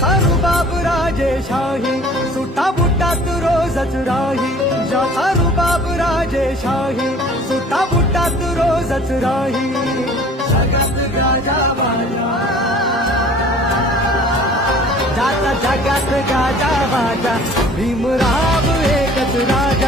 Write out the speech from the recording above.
ज्याचा रुबाब राजेशाही सुटा बुटात रोजच राही, ज्याचा रुबाब राजेशाही सुटा बुटात रोजच राही. जगात गाजा वाजा, ज्याचा जगात गाजा वाजा, भीमराव एकच राजा.